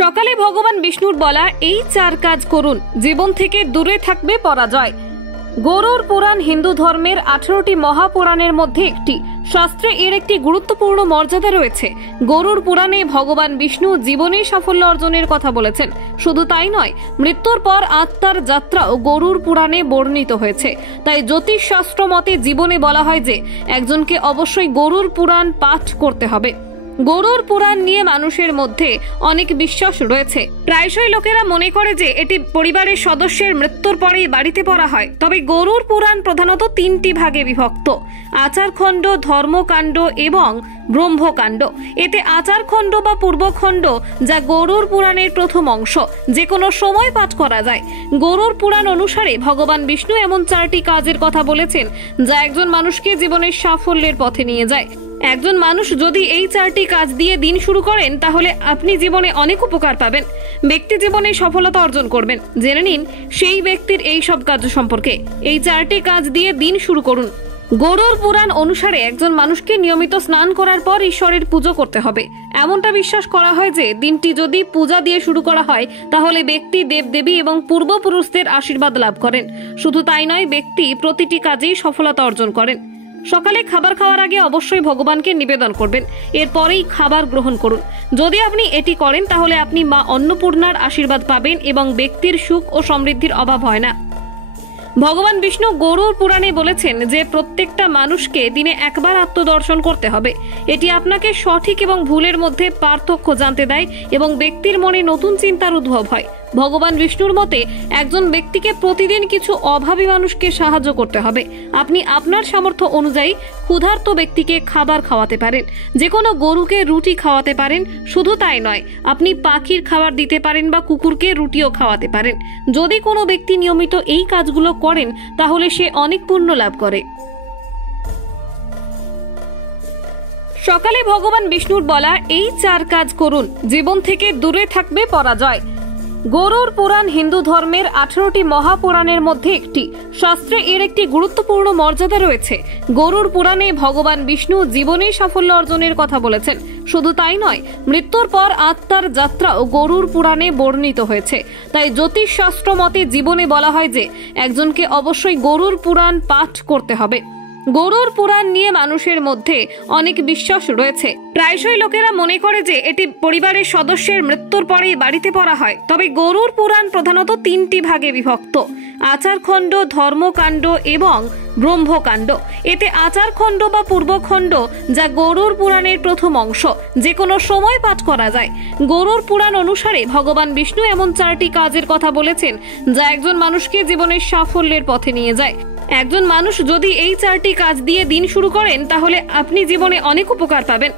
সকালে ভগবান বিষ্ণুর বলা এই 4 কাজ করুন, জীবন থেকে দূরে থাকবে পরাজয়। গরুড় পুরাণ হিন্দু ধর্মের 18টি মহাপুরাণের মধ্যে একটি। শাস্ত্রে এর একটি গুরুত্বপূর্ণ মর্যাদা রয়েছে। গরুড় পুরাণে ভগবান বিষ্ণু জীবনে সাফল্য অর্জনের কথা বলেছেন। শুধু তাই নয়, মৃত্যুর পর আত্মার যাত্রাও গরুড় পুরাণে বর্ণিত হয়েছে। তাই জ্যোতিষ শাস্ত্র মতে জীবনে বলা হয় যে একজনকে অবশ্যই গরুড় পুরাণ পাঠ করতে হবে। গরুড় পুরাণ নিয়ে মানুষের মধ্যে অনেক বিশ্বাস রয়েছে। প্রায়শই লোকেরা মনে করে যে এটি পরিবারের সদস্যের মৃত্যুর পরেই বাড়িতে পড়া হয়। তবে গরুড় পুরাণ প্রধানত 3টি ভাগে বিভক্ত: আচারখণ্ড, ধর্মকাণ্ড এবং ব্রহ্মকাণ্ড। এতে আচারখণ্ড বা পূর্বখণ্ড, যা গরুড় পুরাণের প্রথম অংশ, যে কোনো সময় পাঠ করা যায়। গরুড় পুরাণ অনুসারে ভগবান বিষ্ণু এমন 4টি কাজের কথা বলেছেন যা একজন মানুষকে জীবনের সাফল্যের পথে নিয়ে যায়। একজন মানুষ যদি এই 4টি কাজ দিয়ে দিন শুরু করেন তাহলে আপনি জীবনে অনেক উপকার পাবেন, ব্যক্তি জীবনে সফলতা অর্জন করবেন। জেনে নিন সেই ব্যক্তির এই সব কাজ সম্পর্কে। এই 4টি কাজ দিয়ে দিন শুরু করুন। গরুড় পুরাণ অনুসারে একজন মানুষকে নিয়মিত স্নান করার পর ঈশ্বরের পুজো করতে হবে। এমনটা বিশ্বাস করা হয় যে দিনটি যদি পূজা দিয়ে শুরু করা হয় তাহলে ব্যক্তি দেবদেবী এবং পূর্বপুরুষদের আশীর্বাদ লাভ করেন। শুধু তাই নয়, ব্যক্তি প্রতিটি কাজেই সফলতা অর্জন করেন। সকালে খাবার খাওয়ার আগে অবশ্যই ভগবানকে নিবেদন করবেন, এরপরেই খাবার গ্রহণ করুন। যদি আপনি এটি করেন তাহলে আপনি মা অন্নপূর্ণার আশীর্বাদ পাবেন এবং ব্যক্তির সুখ ও সমৃদ্ধির অভাব হয় না। ভগবান বিষ্ণু গরুড় পুরাণে বলেছেন যে প্রত্যেকটা মানুষকে দিনে একবার আত্মদর্শন করতে হবে। এটি আপনাকে সঠিক এবং ভুলের মধ্যে পার্থক্য জানতে দেয় এবং ব্যক্তির মনে নতুন চিন্তার উদ্ভব হয়। ভগবান বিষ্ণুর মতে একজন ব্যক্তিকে প্রতিদিন কিছু অভাবী মানুষকে সাহায্য করতে হবে। আপনি আপনার সামর্থ্য অনুযায়ী ক্ষুধার্ত ব্যক্তিকে খাবার খাওয়াতে পারেন, যে কোনো গরুকে রুটি খাওয়াতে পারেন। শুধু তাই নয়, আপনি পাখির খাবার দিতে পারেন বা কুকুরকে রুটিও খাওয়াতে পারেন। যদি কোনো ব্যক্তি নিয়মিত এই কাজগুলো করেন তাহলে সে অনেক পুণ্য লাভ করে। সকালে ভগবান বিষ্ণুর বলা এই 4 কাজ করুন, জীবন থেকে দূরে থাকবে পরাজয়। গরুড় পুরাণ হিন্দু ধর্মের 18টি মহাপুরাণের মধ্যে একটি। শাস্ত্রে এর একটি গুরুত্বপূর্ণ মর্যাদা রয়েছে। গরুড় পুরাণে ভগবান বিষ্ণু জীবনে সাফল্য অর্জনের কথা বলেছেন। শুধু তাই নয়, মৃত্যুর পর আত্মার যাত্রাও গরুড় পুরাণে বর্ণিত হয়েছে। তাই জ্যোতিষ শাস্ত্র মতে জীবনে বলা হয় যে একজনকে অবশ্যই গরুড় পুরাণ পাঠ করতে হবে। গরুড় পুরাণ নিয়ে মানুষের মধ্যে অনেক বিশ্বাস রয়েছে। প্রায়শই লোকেরা মনে করে যে এটি পরিবারের সদস্যের মৃত্যুর পরেই বাড়িতে পড়া হয়। তবে গরুড় পুরাণ প্রধানত 3টি ভাগে বিভক্ত: আচারখণ্ড, ধর্মকাণ্ড এবং ব্রহ্মকাণ্ড। এতে আচারখণ্ড বা পূর্বখণ্ড, যা গরুড় পুরাণের প্রথম অংশ, যে কোনো সময় পাঠ করা যায়। গরুড় পুরাণ অনুসারে ভগবান বিষ্ণু এমন 4টি কাজের কথা বলেছেন যা একজন মানুষকে জীবনের সাফল্যের পথে নিয়ে যায়। একজন মানুষ যদি এই 4টি কাজ দিয়ে দিন শুরু করেন তাহলে আপনি জীবনে অনেক উপকার পাবেন,